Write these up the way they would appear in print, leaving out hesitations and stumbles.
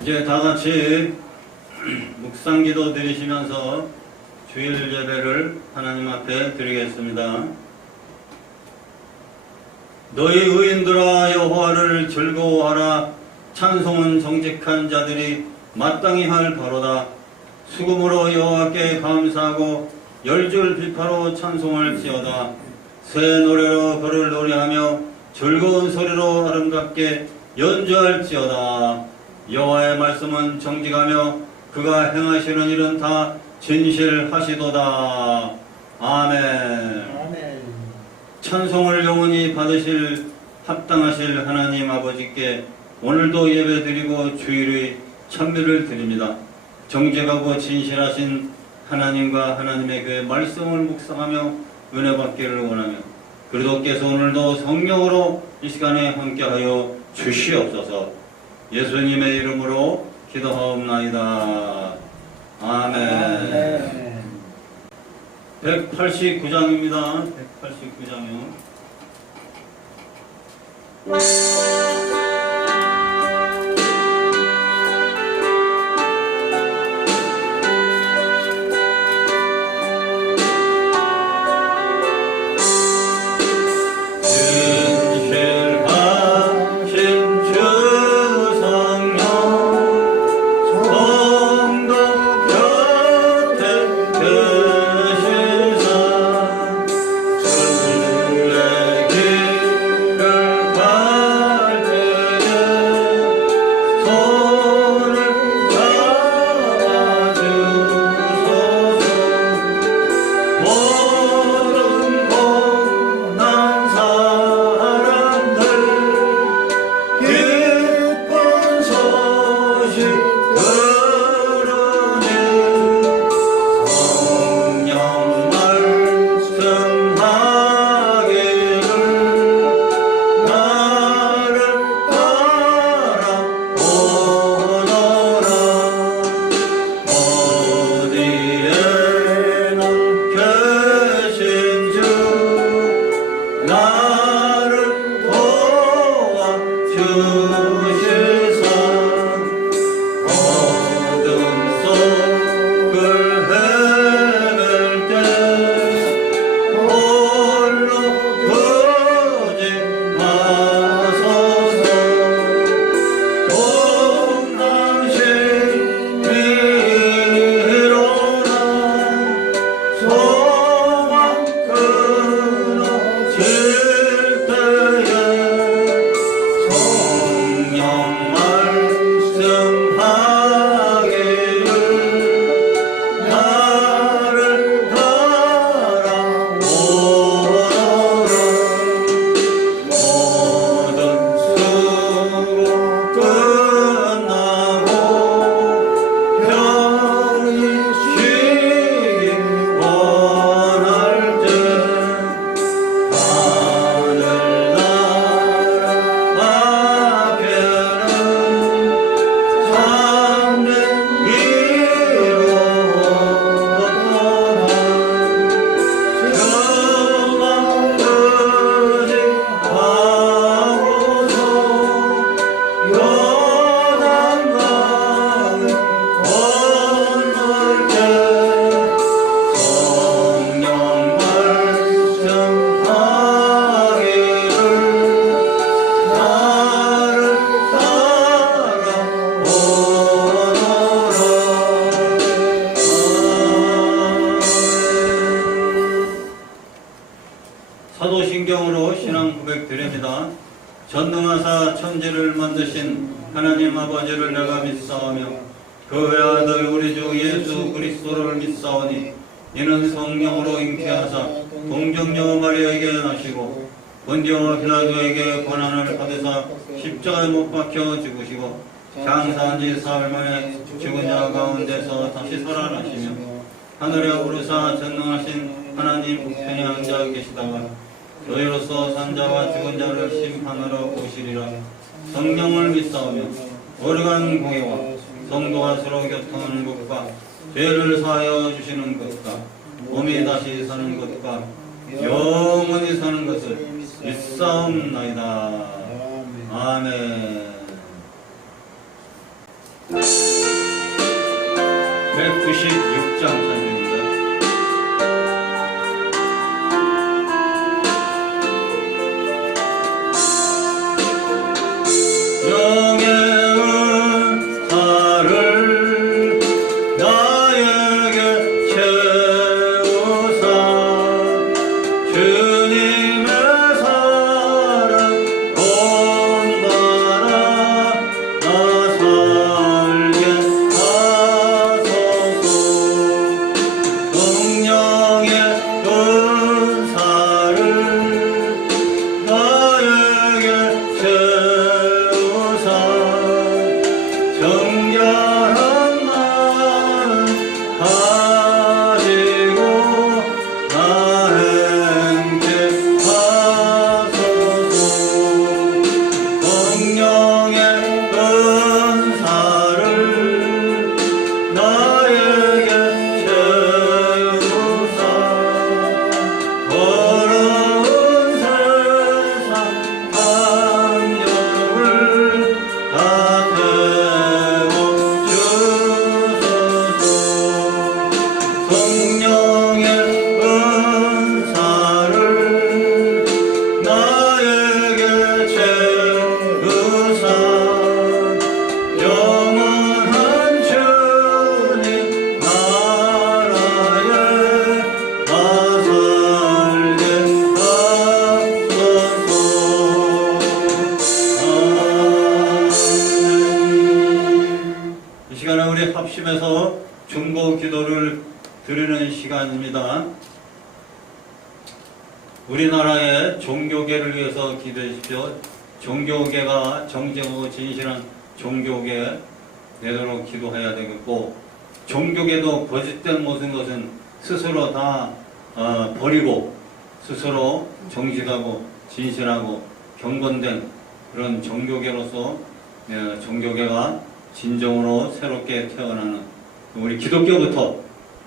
이제 다 같이 묵상기도 드리시면서 주일 예배를 하나님 앞에 드리겠습니다. 너희 의인들아 여호와를 즐거워하라. 찬송은 정직한 자들이 마땅히 할 바로다. 수금으로 여호와께 감사하고 열줄 비파로 찬송을 지어다. 새 노래로 그를 노래하며 즐거운 소리로 아름답게 연주할지어다. 여호와의 말씀은 정직하며 그가 행하시는 일은 다 진실하시도다. 아멘. 찬송을 영원히 받으실 합당하실 하나님 아버지께 오늘도 예배드리고 주일의 찬미를 드립니다. 정직하고 진실하신 하나님과 하나님의 그 말씀을 묵상하며 은혜 받기를 원하며 그리스도께서 오늘도 성령으로 이 시간에 함께하여 주시옵소서. 예수님의 이름으로 기도하옵나이다. 아멘. 189장입니다. 189장이요. 사도신경으로 신앙 고백 드립니다. 전능하사 천지를 만드신 하나님 아버지를 내가 믿사오며 그 외아들 우리 주 예수 그리스도를 믿사오니 이는 성령으로 잉태하사 동정녀 마리아에게 나시고 본디오 빌라도에게 고난을 받으사 십자가에 못 박혀 죽으시고 장사한 지 사흘 만에 죽은 자 가운데서 다시 살아나시며 하늘에 오르사 전능하신 하나님 우편에 앉아 계시다가 너희로서 산자와 죽은 자를 심판하러 오시리라. 성령을 믿사오며 오래간 공예와 성도가 서로 교통하는 것과 죄를 사하여 주시는 것과 몸이 다시 사는 것과 영원히 사는 것을 믿사옵나이다. 아멘. 196장 찬송입니다. 영의 은사를 나에게 채우사 주님의 사랑 본받아 나 살게 하소서. 성령의 은사를 나에게 채우사 정결한 마음 가지고 나 행케 하소서. 성령의 은사를 나에게 채우사 더러운 세상 감정을 다 태워주소서. 성령의 은사를 나에게 채우사 영원한 주님 나라에 나 살게 하소서. 이 시간에 우리 합심해서 중보 기도를 드리는 시간입니다. 우리나라의 종교계를 위해서 기도해 주십시오. 종교계가 정직하고 진실한 종교계 되도록 기도해야 되겠고, 종교계도 거짓된 모든 것은 스스로 다 버리고 스스로 정직하고 진실하고 경건된 그런 종교계로서 종교계가 진정으로 새롭게 태어나는 우리 기독교부터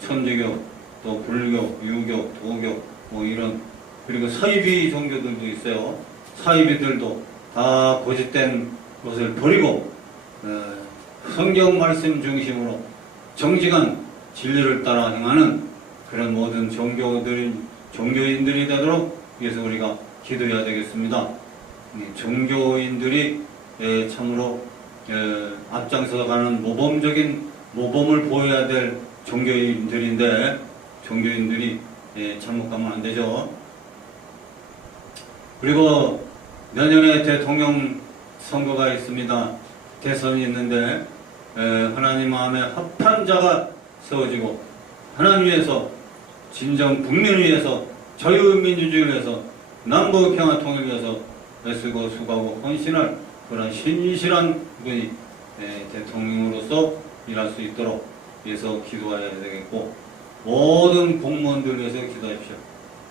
천주교, 또 불교, 유교, 도교 뭐 이런 그리고 사이비 종교들도 있어요. 사이비들도 다 거짓된 것을 버리고 성경 말씀 중심으로 정직한 진리를 따라 행하는 그런 모든 종교인들이 되도록 위해서 우리가 기도해야 되겠습니다. 종교인들이 참으로 앞장서 가는 모범을 보여야 될 종교인들인데 종교인들이 잘못 가면 안 되죠. 그리고 내년에 대통령 선거가 있습니다. 대선이 있는데 하나님 마음에 합한 자가 세워지고 하나님 위해서 진정 국민을 위해서 자유민주주의를 위해서 남북평화 통일을 위해서 애쓰고 수고하고 헌신할 그런 신실한 분이 대통령으로서 일할 수 있도록 위해서 기도해야 되겠고, 모든 공무원들 위해서 기도하십시오.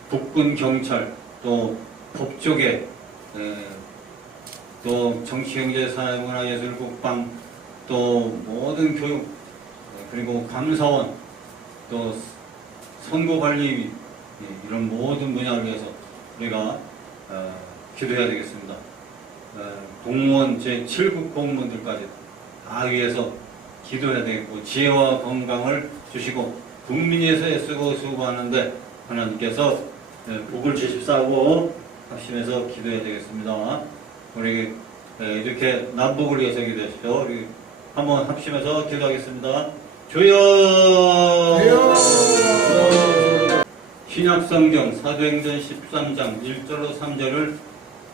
국군, 경찰, 또 법조계, 또 정치, 경제, 사회, 문화, 예술, 국방, 또 모든 교육, 그리고 감사원, 또 선거관리 이런 모든 분야를 위해서 우리가 기도해야 되겠습니다. 공무원 제7급 공무원들까지 다 위해서 기도해야 되겠고, 지혜와 건강을 주시고 국민 위해서 애쓰고 수고하는데 하나님께서 복을 주십사고 합심해서 기도해야 되겠습니다. 우리 이렇게 남북을 위해서 기도하십시오. 우리 한번 합심해서 기도하겠습니다. 주여! 신약성경 사도행전 13장 1절로 3절을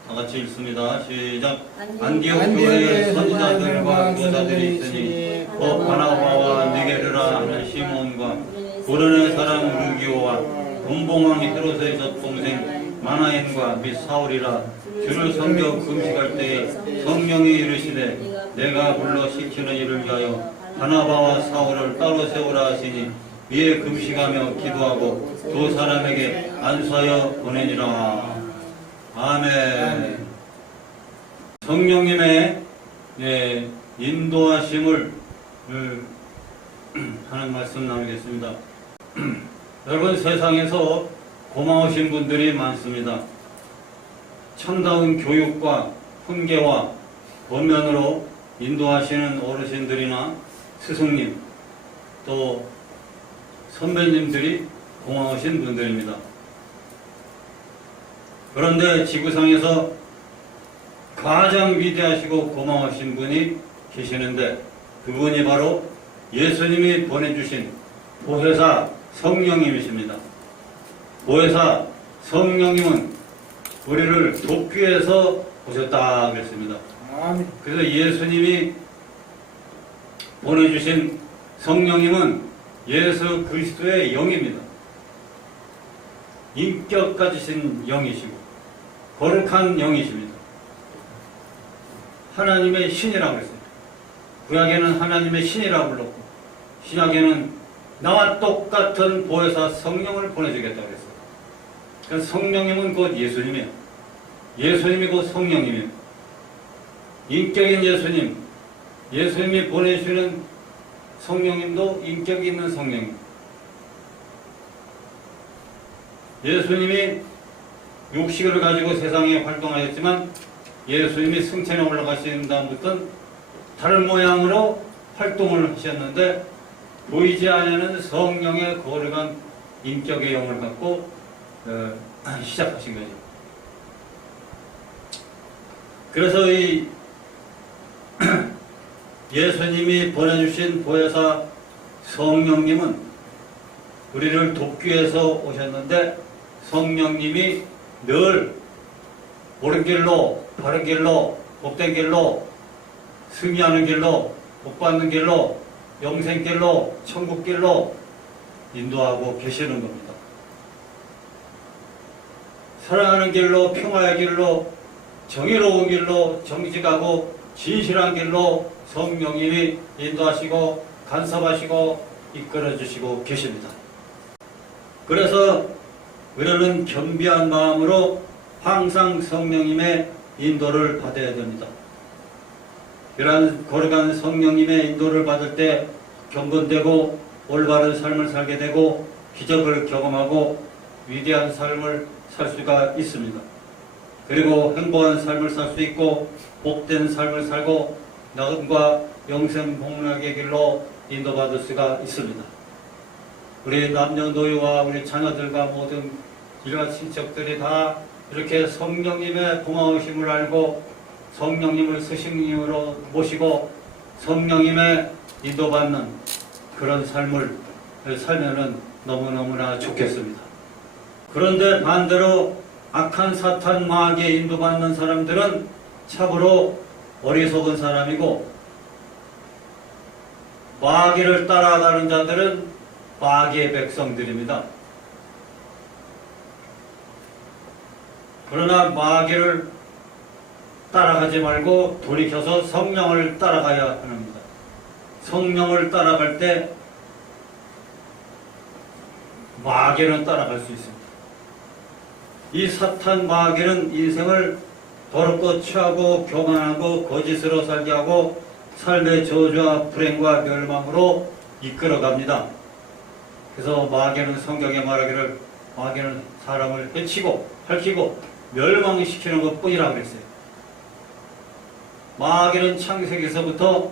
다 같이 읽습니다. 시작. 안디옥 교회에 선지자들과 교사들이 있으니 곧 바나바와 니게르라 하는 시몬과 고르네 사람 루기오와 분봉왕 헤롯의 젖동생 마나엔과 및 사울이라 주를 섬겨 금식할 때에 성령이 이르시되 내가 불러 시키는 일을 위하여 바나바와 사울을 따로 세우라 하시니 위에 금식하며 기도하고 두 사람에게 안수하여 보내니라. 아멘. 성령님의 인도하심을 하는 말씀 나누겠습니다. 여러분, 세상에서 고마우신 분들이 많습니다. 참다운 교육과 훈계와 권면으로 인도하시는 어르신들이나 스승님, 또 선배님들이 고마우신 분들입니다. 그런데 지구상에서 가장 위대하시고 고마우신 분이 계시는데 그분이 바로 예수님이 보내주신 보혜사 성령님이십니다. 보혜사 성령님은 우리를 돕기 위해서 오셨다 그랬습니다. 그래서 예수님이 보내주신 성령님은 예수 그리스도의 영입니다. 인격 가지신 영이시고 거룩한 영이십니다. 하나님의 신이라고 했어요. 구약에는 하나님의 신이라고 불렀고 신약에는 나와 똑같은 보혜사 성령을 보내주겠다고 했어요. 그러니까 성령님은 곧 예수님이에요. 예수님이 곧 성령님이에요. 인격인 예수님, 예수님이 보내주시는 성령님도 인격 있는 성령님. 예수님이 육식을 가지고 세상에 활동하였지만 예수님이 승천에 올라가신 다음부터는 다른 모양으로 활동을 하셨는데 보이지 않는 성령의 거룩한 인격의 영을 갖고 시작하신 거죠. 그래서 이 예수님이 보내주신 보혜사 성령님은 우리를 돕기 위해서 오셨는데 성령님이 늘 옳은 길로, 바른 길로, 복된 길로, 승리하는 길로, 복받는 길로, 영생 길로, 천국 길로 인도하고 계시는 겁니다. 사랑하는 길로, 평화의 길로, 정의로운 길로, 정직하고 진실한 길로 성령님이 인도하시고 간섭하시고 이끌어주시고 계십니다. 그래서 우리는 겸비한 마음으로 항상 성령님의 인도를 받아야 됩니다. 이러한 거룩한 성령님의 인도를 받을 때 경건되고 올바른 삶을 살게 되고 기적을 경험하고 위대한 삶을 살 수가 있습니다. 그리고 행복한 삶을 살 수 있고 복된 삶을 살고 나음과 영생 복락의 길로 인도받을 수가 있습니다. 우리 남녀노유와 우리 자녀들과 모든 일가 친척들이 다 이렇게 성령님의 고마우심을 알고 성령님을 스승님으로 모시고 성령님의 인도받는 그런 삶을 살면은 너무너무나 좋겠습니다. 그런데 반대로 악한 사탄 마귀에 인도받는 사람들은 참으로 어리석은 사람이고 마귀를 따라가는 자들은 마귀의 백성들입니다. 그러나 마귀를 따라가지 말고 돌이켜서 성령을 따라가야 합니다. 성령을 따라갈 때 마귀는 따라갈 수 있습니다. 이 사탄 마귀는 인생을 더럽고 취하고 교만하고 거짓으로 살게 하고 삶의 저주와 불행과 멸망으로 이끌어갑니다. 그래서 마귀는 성경에 말하기를 마귀는 사람을 해치고 핥히고 멸망시키는 것뿐이라고 그랬어요. 마귀는 창세기에서부터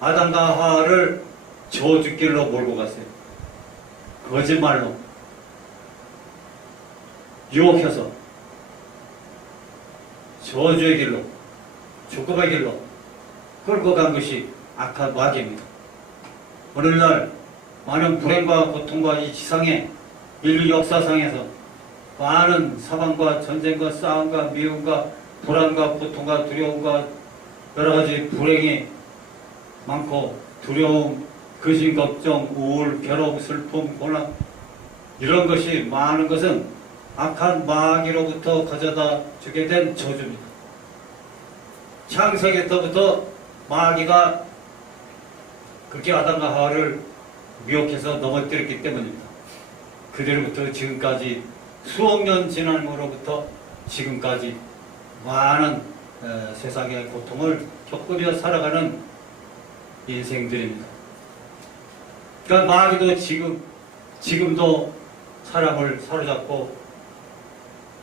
아담과 하와를 저주길로 몰고 갔어요. 거짓말로 유혹해서 저주의 길로 죽음의 길로 끌고 간 것이 악한 마귀입니다. 오늘날 많은 불행과 고통과 이 지상에 인류 역사상에서 많은 사망과 전쟁과 싸움과 미움과 불안과 고통과 두려움과 여러가지 불행이 많고 두려움, 근심, 걱정, 우울, 괴로움, 슬픔, 고난 이런 것이 많은 것은 악한 마귀로부터 가져다 주게 된 저주입니다. 창세기 때부터 마귀가 그렇게 아담과 하와를 미혹해서 넘어뜨렸기 때문입니다. 그대로부터 지금까지 수억 년 지남으로부터 지금까지 많은 세상의 고통을 겪으며 살아가는 인생들입니다. 그러니까 마귀도 지금도 사람을 사로잡고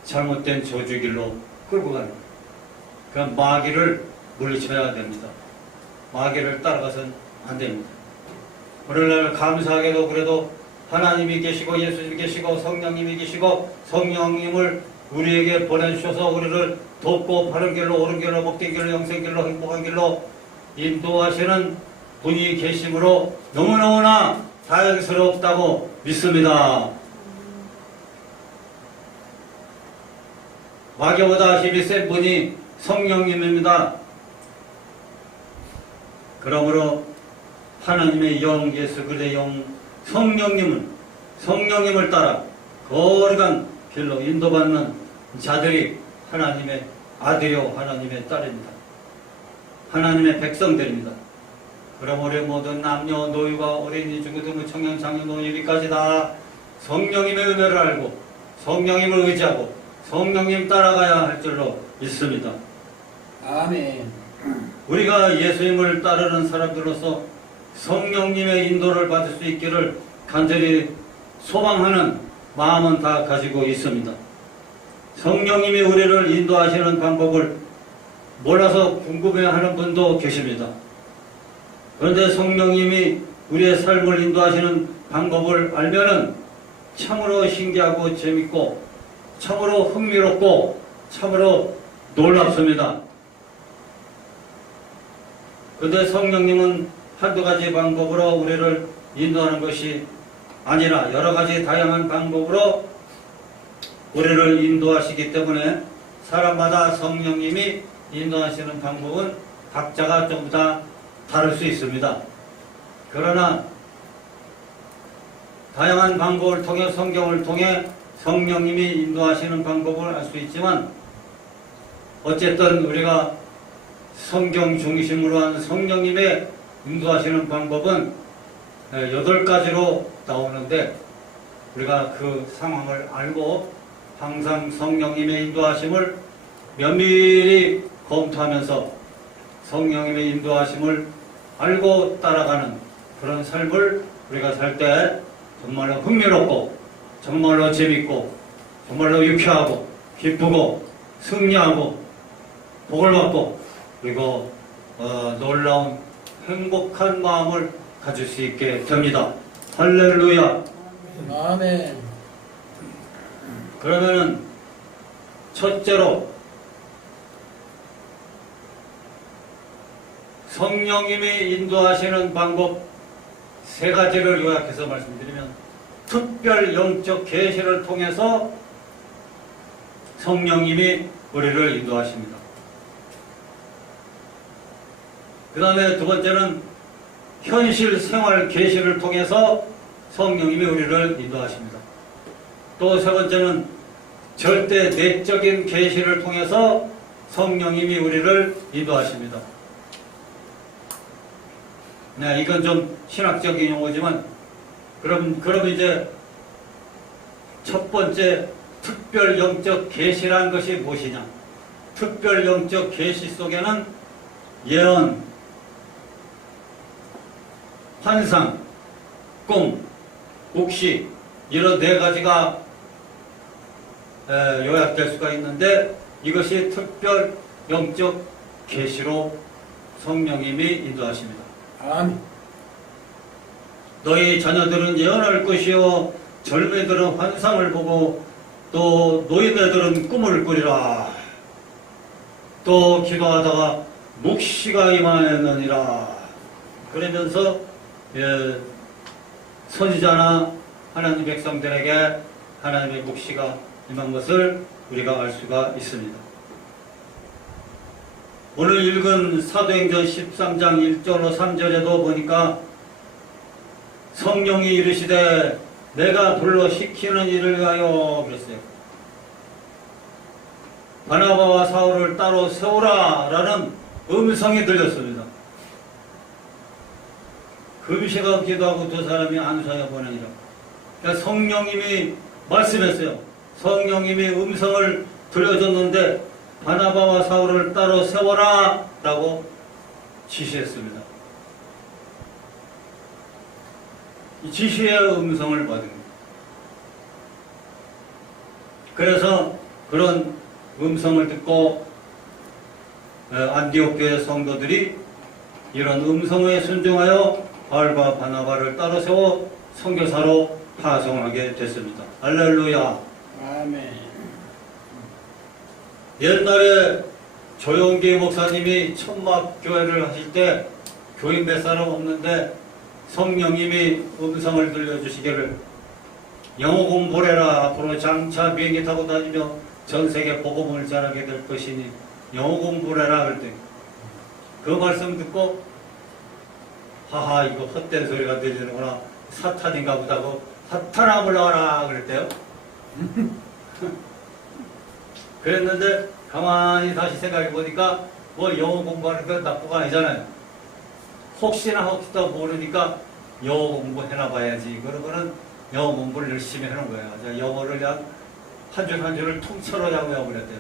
잘못된 저주길로 끌고 가는 거예요. 그러니까 마귀를 물리쳐야 됩니다. 마귀를 따라가서는 안 됩니다. 오늘날 감사하게도 그래도 하나님이 계시고 예수님이 계시고 성령님이 계시고 성령님을 우리에게 보내주셔서 우리를 돕고 바른 길로 옳은 길로 복된 길로 영생 길로 행복한 길로 인도하시는 분이 계심으로 너무너무나 다행스럽다고 믿습니다. 마귀보다 힘이 센 분이 성령님입니다. 그러므로 하나님의 영, 예수 그리스도의 영, 성령님을 따라 거룩한 길로 인도받는 자들이 하나님의 아들이요 하나님의 딸입니다. 하나님의 백성들입니다. 그럼 우리 모든 남녀, 노유가 어린이, 중고등, 청년, 장년, 노인까지 다 성령님의 은혜를 알고 성령님을 의지하고 성령님 따라가야 할 줄로 믿습니다. 아멘. 우리가 예수님을 따르는 사람들로서 성령님의 인도를 받을 수 있기를 간절히 소망하는 마음은 다 가지고 있습니다. 성령님이 우리를 인도하시는 방법을 몰라서 궁금해하는 분도 계십니다. 그런데 성령님이 우리의 삶을 인도하시는 방법을 알면은 참으로 신기하고 재밌고 참으로 흥미롭고 참으로 놀랍습니다. 그런데 성령님은 한두 가지 방법으로 우리를 인도하는 것이 아니라 여러 가지 다양한 방법으로 우리를 인도하시기 때문에 사람마다 성령님이 인도하시는 방법은 각자가 전부 다 다를 수 있습니다. 그러나 다양한 방법을 통해 성경을 통해 성령님이 인도하시는 방법을 알 수 있지만 어쨌든 우리가 성경 중심으로 한 성령님의 인도하시는 방법은 8가지로 나오는데 우리가 그 상황을 알고 항상 성령님의 인도하심을 면밀히 검토하면서 성령님의 인도하심을 알고 따라가는 그런 삶을 우리가 살 때 정말로 흥미롭고 정말로 재밌고 정말로 유쾌하고 기쁘고 승리하고 복을 받고 그리고 놀라운 행복한 마음을 가질 수 있게 됩니다. 할렐루야. 아멘. 그러면은 첫째로 성령님이 인도하시는 방법 3가지를 요약해서 말씀드리면 특별 영적 계시를 통해서 성령님이 우리를 인도하십니다. 그 다음에 2번째는 현실 생활 계시를 통해서 성령님이 우리를 인도하십니다. 또 3번째는 절대 내적인 계시를 통해서 성령님이 우리를 인도하십니다. 네, 이건 좀 신학적인 용어지만 그럼 이제 첫 번째 특별 영적 계시라는 것이 무엇이냐? 특별 영적 계시 속에는 예언, 환상, 꿈, 묵시 이런 4가지가 요약될 수가 있는데 이것이 특별 영적 계시로 성령님이 인도하십니다. 아멘. 너희 자녀들은 예언할 것이요 젊은이들은 환상을 보고 또 노인네들은 꿈을 꾸리라. 또 기도하다가 묵시가 임하느니라. 그러면서 선지자나 하나님 백성들에게 하나님의 묵시가 임한 것을 우리가 알 수가 있습니다. 오늘 읽은 사도행전 13장 1절로 3절에도 보니까 성령이 이르시되 내가 불러 시키는 일을 위하여 그랬어요. 바나바와 사울을 따로 세우라 라는 음성이 들렸습니다. 금시가 기도하고 2사람이 안수하여 보내니라. 그러니까 성령님이 말씀했어요. 성령님이 음성을 들려줬는데 바나바와 사울을 따로 세워라 라고 지시했습니다. 이 지시의 음성을 받은 겁니다. 그래서 그런 음성을 듣고 안디옥 교회 성도들이 이런 음성에 순종하여 바울과 바나바를 따로 세워 선교사로 파송하게 됐습니다. 할렐루야. 아멘. 옛날에 조용기 목사님이 천막교회를 하실 때 교인 몇 사람 없는데 성령님이 음성을 들려주시기를 영어 공부를 해라. 앞으로 장차 비행기 타고 다니며 전 세계 복음을 전하게 될 것이니 영어 공부를 해라. 그럴 때 그 말씀 듣고 하하 이거 헛된 소리가 들리는구나. 사탄인가 보다고 사탄아 물러가라 그랬대요. 그랬는데 가만히 다시 생각해 보니까 뭐 영어 공부하는 건 나쁘가 아니잖아요. 혹시나 모르니까 영어 공부 해놔 봐야지. 그러고는 영어 공부를 열심히 해놓은 거예요. 영어를 그냥 한 줄 한 줄을 통째로 다 외워버렸대요.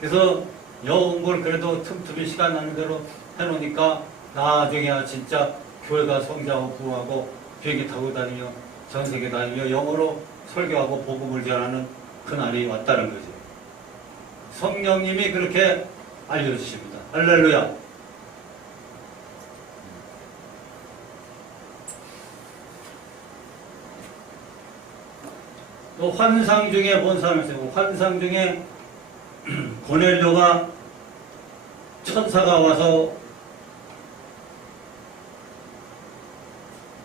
그래서 영어 공부를 그래도 틈틈이 시간 나는 대로 해놓으니까 나중에야 진짜 교회가 성장하고 부흥하고 비행기 타고 다니며 전 세계 다니며 영어로 설교하고 복음을 전하는 그날이 왔다는 거죠. 성령님이 그렇게 알려주십니다. 할렐루야. 또 환상 중에 본 사람이 있어요. 환상 중에 고넬료가 천사가 와서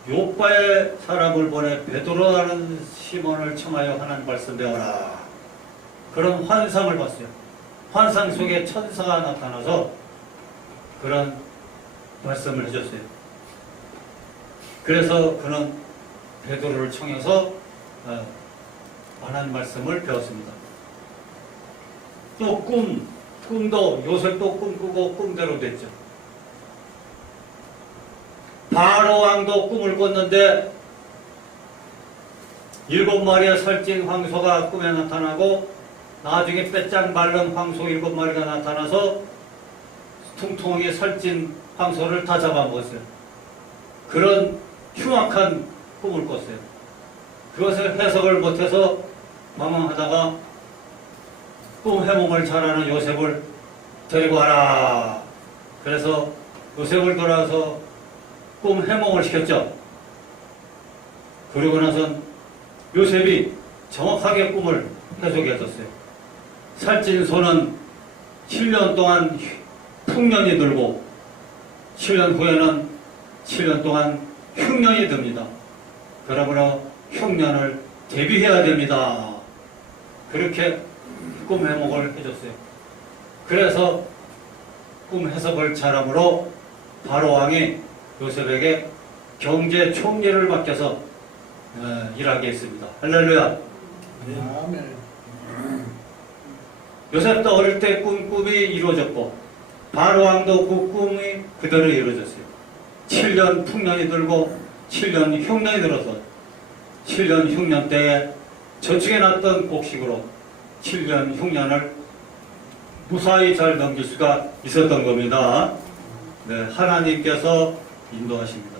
요빠의 사람을 보내 베드로라는 시몬을 청하여 하나님 말씀 배워라. 그런 환상을 봤어요. 환상 속에 천사가 나타나서 그런 말씀을 해줬어요. 그래서 그는 베드로를 청해서 하나님 말씀을 배웠습니다. 또 꿈도 요셉도 꿈 꾸고 꿈대로 됐죠. 바로 왕도 꿈을 꿨는데 7마리의 살찐 황소가 꿈에 나타나고 나중에 빼짝 마른 황소 7마리가 나타나서 퉁퉁하게 살찐 황소를 다 잡아먹었어요. 그런 흉악한 꿈을 꿨어요. 그것을 해석을 못해서 방황하다가 꿈 해몽을 잘하는 요셉을 데리고 와라. 그래서 요셉을 돌아서 꿈 해몽을 시켰죠. 그러고 나선 요셉이 정확하게 꿈을 해석해 줬어요. 살찐 소는 7년 동안 풍년이 들고 7년 후에는 7년 동안 흉년이 듭니다. 그러므로 흉년을 대비해야 됩니다. 그렇게 꿈 해몽을 해줬어요. 그래서 꿈 해석을 잘함으로 바로 왕이 요셉에게 경제 총리를 맡겨서 일하게 했습니다. 할렐루야. 아멘. 요셉도 어릴 때 꿈이 이루어졌고 바로 왕도 그 꿈이 그대로 이루어졌어요. 7년 풍년이 들고 7년 흉년이 들어서 7년 흉년 때에 저축해 놨던 곡식으로 7년 흉년을 무사히 잘 넘길 수가 있었던 겁니다. 네, 하나님께서 인도하십니다.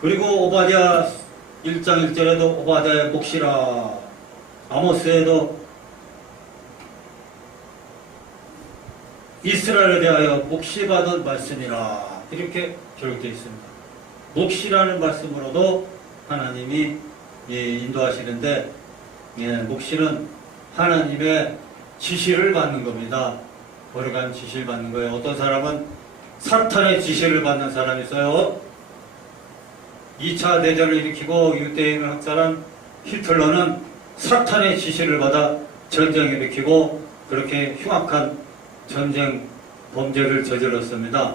그리고 오바댜 1장 1절에도 오바댜의 몫이라, 아모스에도 이스라엘에 대하여 몫이 받은 말씀이라 이렇게 기록되어 있습니다. 몫이라는 말씀으로도 하나님이 인도하시는데, 몫이는 하나님의 지시를 받는 겁니다. 거룩한 지시를 받는 거예요. 어떤 사람은 사탄의 지시를 받는 사람이 있어요. 2차 대전을 일으키고 유대인을 한 사람 히틀러는 사탄의 지시를 받아 전쟁을 일으키고 그렇게 흉악한 전쟁 범죄를 저질렀습니다.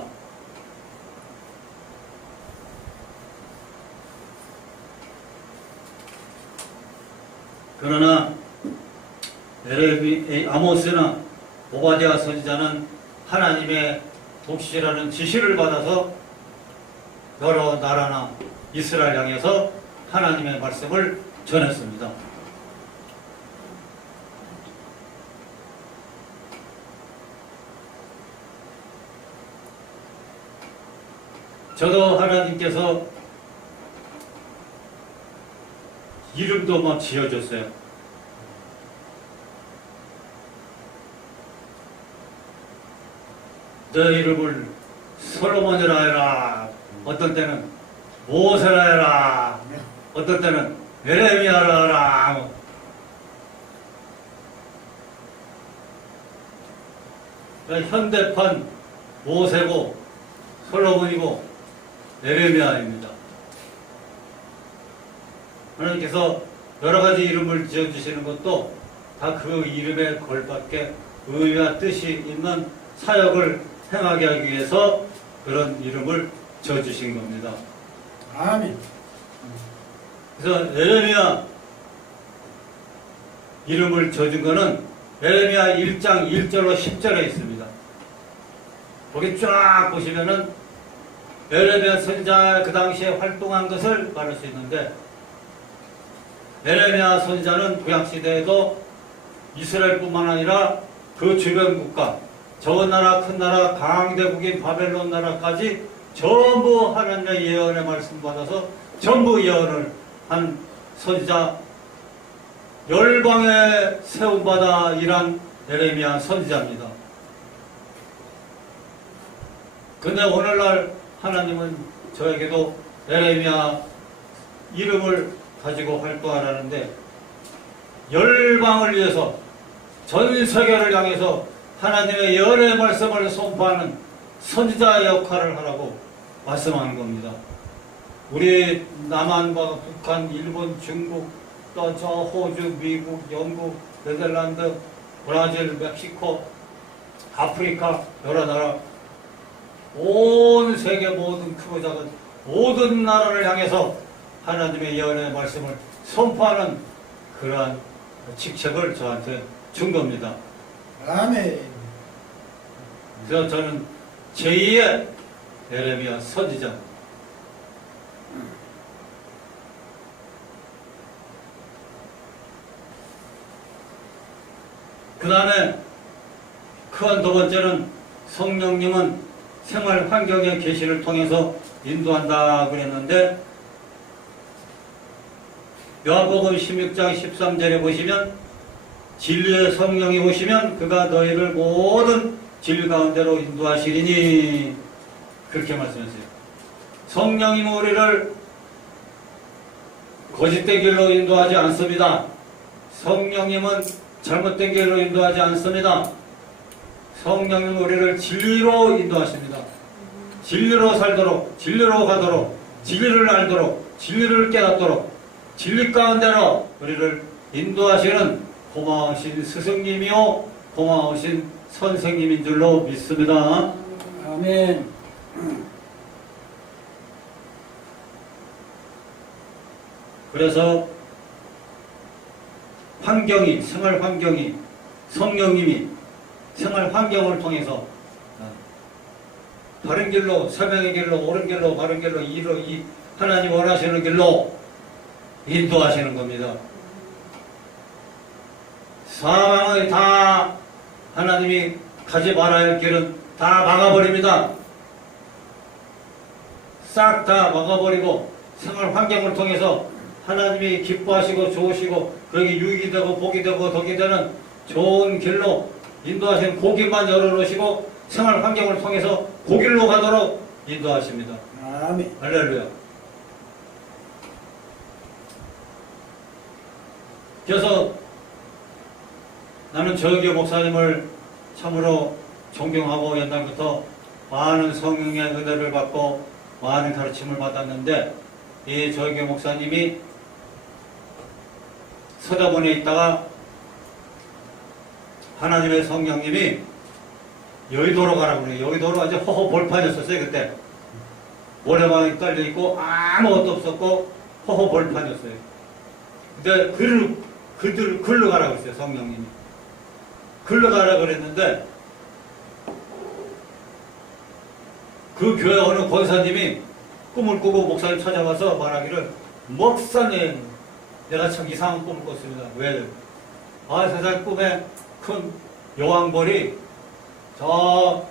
그러나 아모스나 오바댜 선지자는 하나님의 몫이라는 지시를 받아서 여러 나라나 이스라엘 향해서 하나님의 말씀을 전했습니다. 저도 하나님께서 이름도 막 지어줬어요. 너 이름을 솔로몬이라 해라. 어떤 때는 모세라 해라. 어떤 때는 에레미야라 해라. 현대판 모세고 솔로몬이고 에레미야입니다. 하나님께서 여러 가지 이름을 지어주시는 것도 다 그 이름에 걸맞게 의미와 뜻이 있는 사역을 행하게 하기 위해서 그런 이름을 지어주신 겁니다. 아멘. 그래서 에레미야 이름을 지어준 것은 에레미야 1장 1절로 10절에 있습니다. 거기 쫙 보시면은 에레미야 선지자 그 당시에 활동한 것을 말할 수 있는데, 에레미야 선지자는 구약시대에도 이스라엘뿐만 아니라 그 주변 국가, 적은 나라, 큰 나라, 강대국인 바벨론 나라까지 전부 하나님의 예언의 말씀 받아서 전부 예언을 한 선지자, 열방에 세움받아 일한 에레미야 선지자입니다. 근데 오늘날 하나님은 저에게도 에레미야 이름을 가지고 활동하라는데, 열방을 위해서 전 세계를 향해서 하나님의 예언의 말씀을 선포하는 선지자 역할을 하라고 말씀하는 겁니다. 우리 남한과 북한, 일본, 중국, 또 저 호주, 미국, 영국, 네덜란드, 브라질, 멕시코, 아프리카 여러 나라, 온 세계 모든 크고 작은 모든 나라를 향해서 하나님의 예언의 말씀을 선포하는 그러한 직책을 저한테 준 겁니다. 아멘. 그래서 저는 제2의 에레미야 선지자. 그 다음에 큰 두 번째는 성령님은 생활 환경의 계시를 통해서 인도한다 그랬는데, 요한복음 16장 13절에 보시면 진리의 성령이 오시면 그가 너희를 모든 진리 가운데로 인도하시리니, 그렇게 말씀하세요. 성령님은 우리를 거짓된 길로 인도하지 않습니다. 성령님은 잘못된 길로 인도하지 않습니다. 성령님은 우리를 진리로 인도하십니다. 진리로 살도록, 진리로 가도록, 진리를 알도록, 진리를 깨닫도록, 진리 가운데로 우리를 인도하시는 고마우신 스승님이요 고마우신 선생님인 줄로 믿습니다. 아멘. 그래서 환경이, 생활 환경이, 성령님이 생활 환경을 통해서 바른 길로, 사명의 길로, 옳은 길로, 바른 길로, 이 하나님 원하시는 길로 인도하시는 겁니다. 사망의 다 하나님이 가지 말아야 할 길은 다 막아버립니다. 싹 다 막아버리고 생활 환경을 통해서 하나님이 기뻐하시고 좋으시고 그에게 유익이 되고 복이 되고 덕이 되는 좋은 길로 인도하시는 그 길만 열어놓으시고 생활 환경을 통해서 그 길로 가도록 인도하십니다. 아멘. 할렐루야. 그래서 나는 저기 목사님을 참으로 존경하고 옛날부터 많은 성령의 은혜를 받고 많은 가르침을 받았는데, 이 저기 목사님이 서대문에 있다가 하나님의 성령님이 여의도로 가라고 그래요. 여의도로 아주 허허 벌판이었었어요. 그때 모래방이 깔려있고 아무것도 없었고 허허 벌판이었어요. 근데 글로 가라고 그랬어요. 성령님이 글로 가라고 그랬는데, 그 교회 어느 권사님이 꿈을 꾸고 목사님 찾아와서 말하기를, 목사님 내가 참 이상한 꿈을 꿨습니다. 왜? 세상 꿈에 큰 여왕벌이 저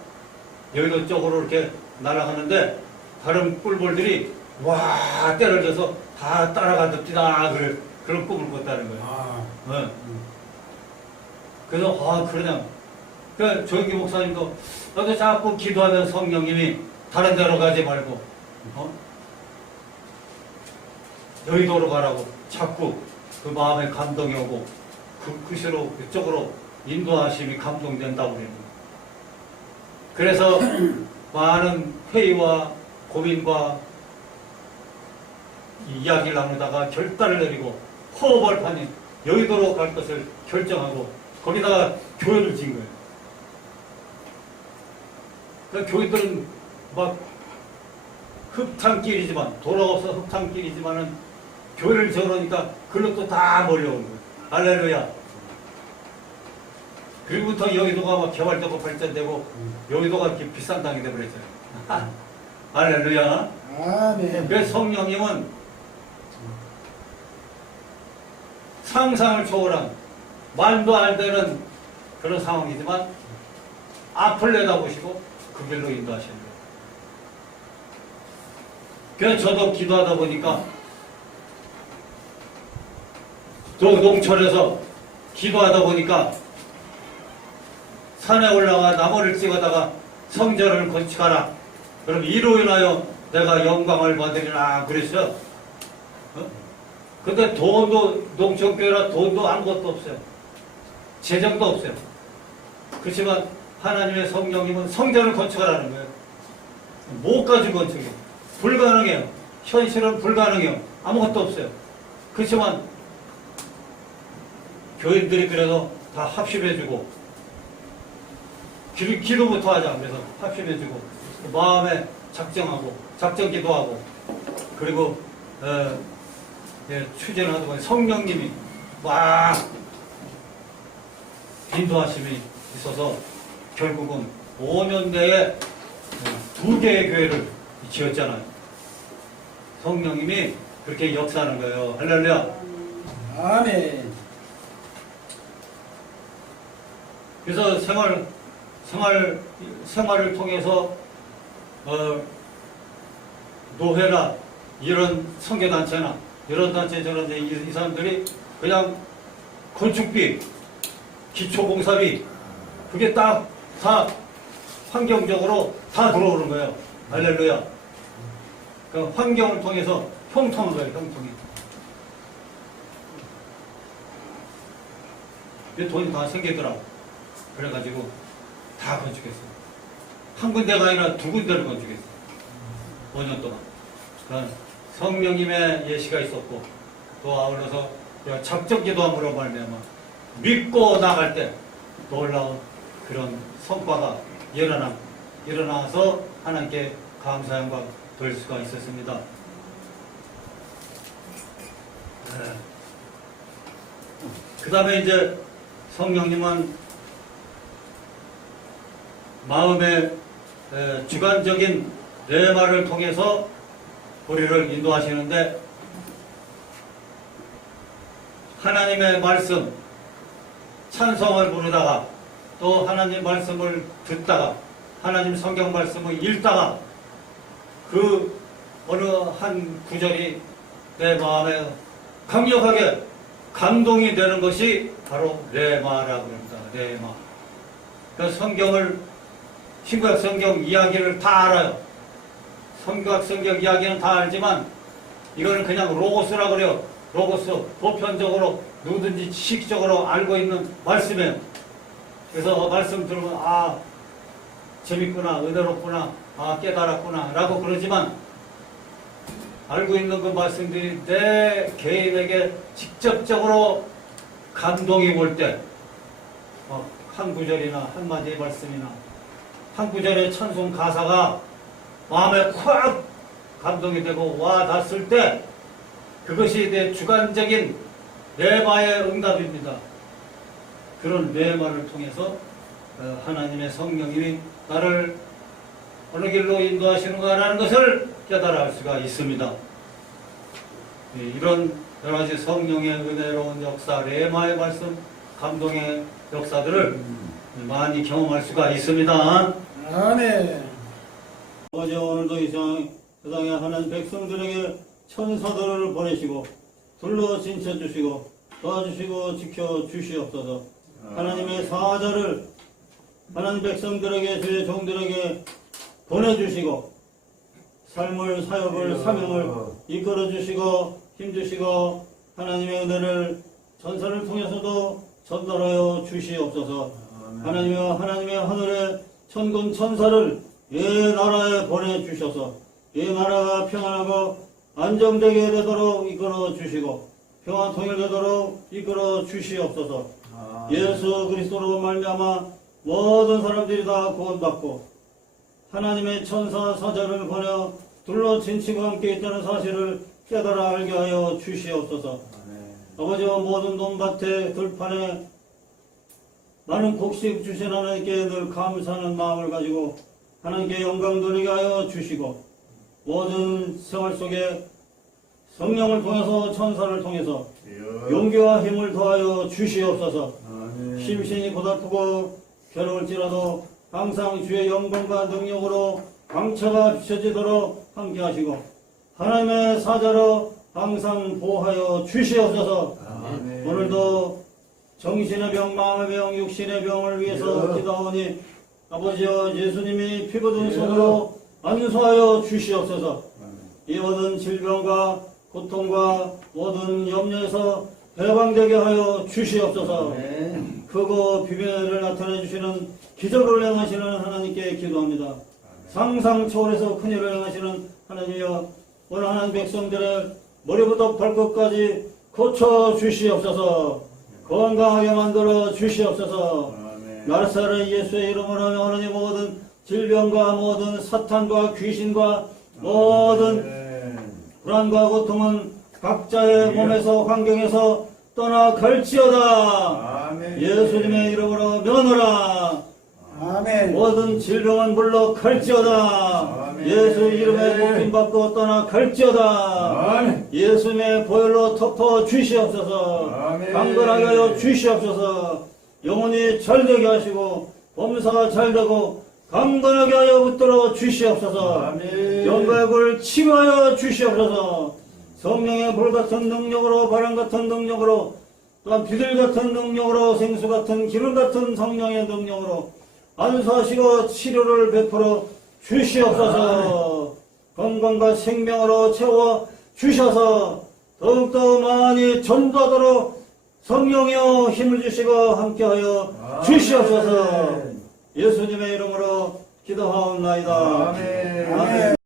여의도 쪽으로 이렇게 날아가는데 다른 꿀벌들이 와 때려져서 다 따라가듯이다. 그런 꿈을 꿨다는 거예요. 아, 네. 그래서 그러냐 그 조영기 목사님도 너도 자꾸 기도하면 성령님이 다른 데로 가지 말고 여의도로 가라고 자꾸 그 마음에 감동이 오고 그시로 그쪽으로 인도하심이 감동된다고 그래요. 그래서 많은 회의와 고민과 이야기를 나누다가 결단을 내리고 허벌판인 여의도로 갈 것을 결정하고 거기다가 교회를 지은 거예요. 그 교회들은 막 흙탕길이지만 돌아가서 흙탕길이지만은 교회를 지어놓으니까 그걸로 또 다 몰려오는 거예요. 할렐루야. 그리고부터 여의도가 막 개발되고 발전되고 여의도가 이렇게 비싼 땅이 되어버렸잖아요. 할렐루야. 아멘. 그래서 성령님은 상상을 초월한 말도 안 되는 그런 상황이지만 앞을 내다보시고 그 길로 인도하시는 거예요. 그래서 저도 기도하다 보니까 또 농촌에서 기도하다 보니까 산에 올라가 나무를 찍어다가 성전을 건축하라. 그럼 이로 인하여 내가 영광을 받으리라 그랬어요. 근데 돈도 농촌교회라 돈도 아무것도 없어요. 재정도 없어요. 그렇지만 하나님의 성령님은 성전을 건축하라는 거예요. 못 가진 건축이에요. 불가능해요. 현실은 불가능해요. 아무것도 없어요. 그렇지만 교인들이 그래도 다 합심해주고 기도부터 하자. 그래서 합심해주고 마음에 작정하고 작정 기도하고 그리고 추진을 하다 보니 성령님이 막 인도하심이 있어서 결국은 5년 내에 2개의 교회를 지었잖아요. 성령님이 그렇게 역사하는 거예요. 할렐루야. 아멘. 그래서 생활을 통해서 노회나 이런 선교단체나 이런 단체 저런 데 이 사람들이 그냥 건축비, 기초공사비 그게 딱 다 환경적으로 다 들어오는 거예요. 할렐루야. 그 환경을 통해서 형통한 거예요. 형통이. 돈이 다 생기더라고. 그래가지고 다 건축했어요. 한 군데가 아니라 2군데를 건축했어요. 5년 동안. 그러니까 성령님의 예시가 있었고 또 아울러서 작정 기도함으로 말미암아 믿고 나갈 때 놀라운 그런 성과가 일어나서 하나님께 감사 영광 돌릴 수가 있었습니다. 그 다음에 이제 성령님은 마음의 주관적인 레마를 통해서 우리를 인도하시는데 하나님의 말씀 찬송을 부르다가 또 하나님 말씀을 듣다가 하나님 성경 말씀을 읽다가 그 어느 한 구절이 내 마음에 강력하게 감동이 되는 것이 바로 레마라고 합니다. 레마. 그 성경을 신구약 성경 이야기를 다 알아요. 신구약 성경 이야기는 다 알지만 이거는 그냥 로고스라고 그래요. 로고스 보편적으로 누구든지 지식적으로 알고 있는 말씀이에요. 그래서 말씀 들으면 재밌구나, 은혜롭구나, 깨달았구나 라고 그러지만 알고 있는 그 말씀들이 내 개인에게 직접적으로 감동이 올 때 한 구절이나 한마디의 말씀이나 한 구절의 찬송 가사가 마음에 확 감동이 되고 와 닿았을 때 그것이 내 주관적인 레마의 응답입니다. 그런 레마를 통해서 하나님의 성령님이 나를 어느 길로 인도하시는가라는 것을 깨달아 알 수가 있습니다. 이런 여러 가지 성령의 은혜로운 역사, 레마의 말씀, 감동의 역사들을 많이 경험할 수가 있습니다. 아멘. 아버지 오늘도 이 세상에 하나님 백성들에게 천사들을 보내시고 둘러 진쳐주시고 도와주시고 지켜주시옵소서. 하나님의 사자를 하나님 백성들에게 주의 종들에게 보내주시고 삶을 사역을 사명을 이끌어 주시고 힘주시고 하나님의 은혜를 전사를 통해서도 전달하여 주시옵소서. 하나님이여 하나님의 하늘의 천군 천사를 이 나라에 보내주셔서 이 나라가 평안하고 안정되게 되도록 이끌어 주시고 평화 통일되도록 이끌어 주시옵소서. 예수 그리스도로 말미암아 모든 사람들이 다 구원받고 하나님의 천사 사자를 보내 둘러 진치고 함께 있다는 사실을 깨달아 알게 하여 주시옵소서. 아버지와 모든 논밭에 들판에 많은 곡식 주신 하나님께 늘 감사하는 마음을 가지고 하나님께 영광 돌리게 하여 주시고 모든 생활 속에 성령을 통해서 천사를 통해서 용기와 힘을 더하여 주시옵소서. 심신이 고달프고 괴로울지라도 항상 주의 영광과 능력으로 광채가 비춰지도록 함께 하시고 하나님의 사자로 항상 보호하여 주시옵소서. 오늘도 정신의 병, 마음의 병, 육신의 병을 위해서 기도하오니 아버지여 예수님이 피 묻은 손으로 안수하여 주시옵소서. 이 모든 질병과 고통과 모든 염려에서 해방되게 하여 주시옵소서. 크고 비밀을 나타내 주시는 기적을 행하시는 하나님께 기도합니다. 상상 초월해서 큰일을 행하시는 하나님이여 오늘 하나님 백성들의 머리부터 발끝까지 고쳐 주시옵소서. 건강하게 만들어 주시옵소서. 나사렛 예수의 이름으로 하나님 모든 질병과 모든 사탄과 귀신과 모든 불안과 고통은 각자의 몸에서 환경에서 떠나갈지어다. 예수님의 이름으로 명하노라. 아멘. 모든 질병은 물러갈지어다. 예수 이름에 복림받고 떠나갈지어다. 예수님의 보혈로 덮어 주시옵소서. 강건하게 하여 주시옵소서. 영혼이 잘되게 하시고 범사가 잘되고 강건하게 하여 붙들어 주시옵소서. 영광을 치유하여 주시옵소서. 성령의 불같은 능력으로 바람같은 능력으로 또한 비둘같은 능력으로 생수같은 기름같은 성령의 능력으로 안수하시고 치료를 베풀어 주시옵소서. 건강과 생명으로 채워 주셔서 더욱더 많이 전도하도록 성령이여 힘을 주시고 함께하여 주시옵소서. 예수님의 이름으로 기도하옵나이다. 아멘.